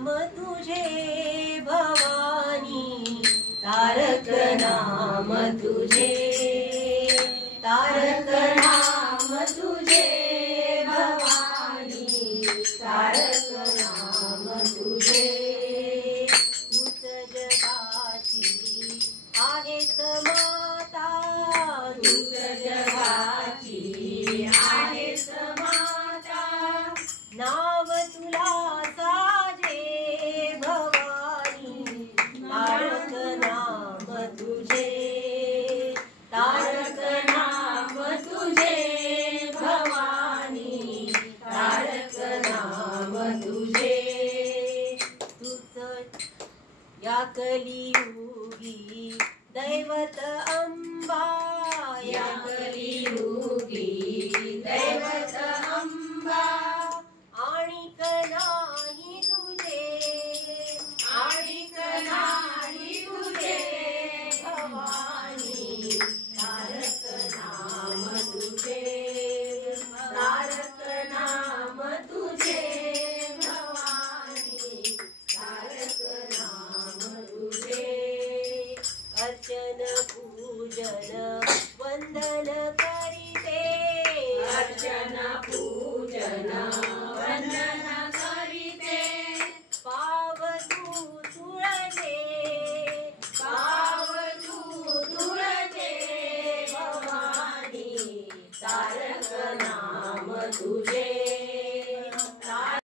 नाम तुझे भवानी, तारक नाम तुझे, तारक नाम तुझे भवानी, तारक नाम तुझे। तूच जगाची आहेस माता, तूच जगाची आहेस माता, नाव तुला साजे भवानी, तारक नाम तुझे, तारक नाम तुझे भवानी, तारक नाम तुझे। तुझ या कलियुगी दैवत अंबा, या कलियुगी दैवत अंबा, आणिक नाही तुझे, आणिक नाही तुझे भवानी, तारक नाम तुझे, तारक नाम तुझे भवानी, तारक नाम तुझे। अर्चन पूजन वंदन कर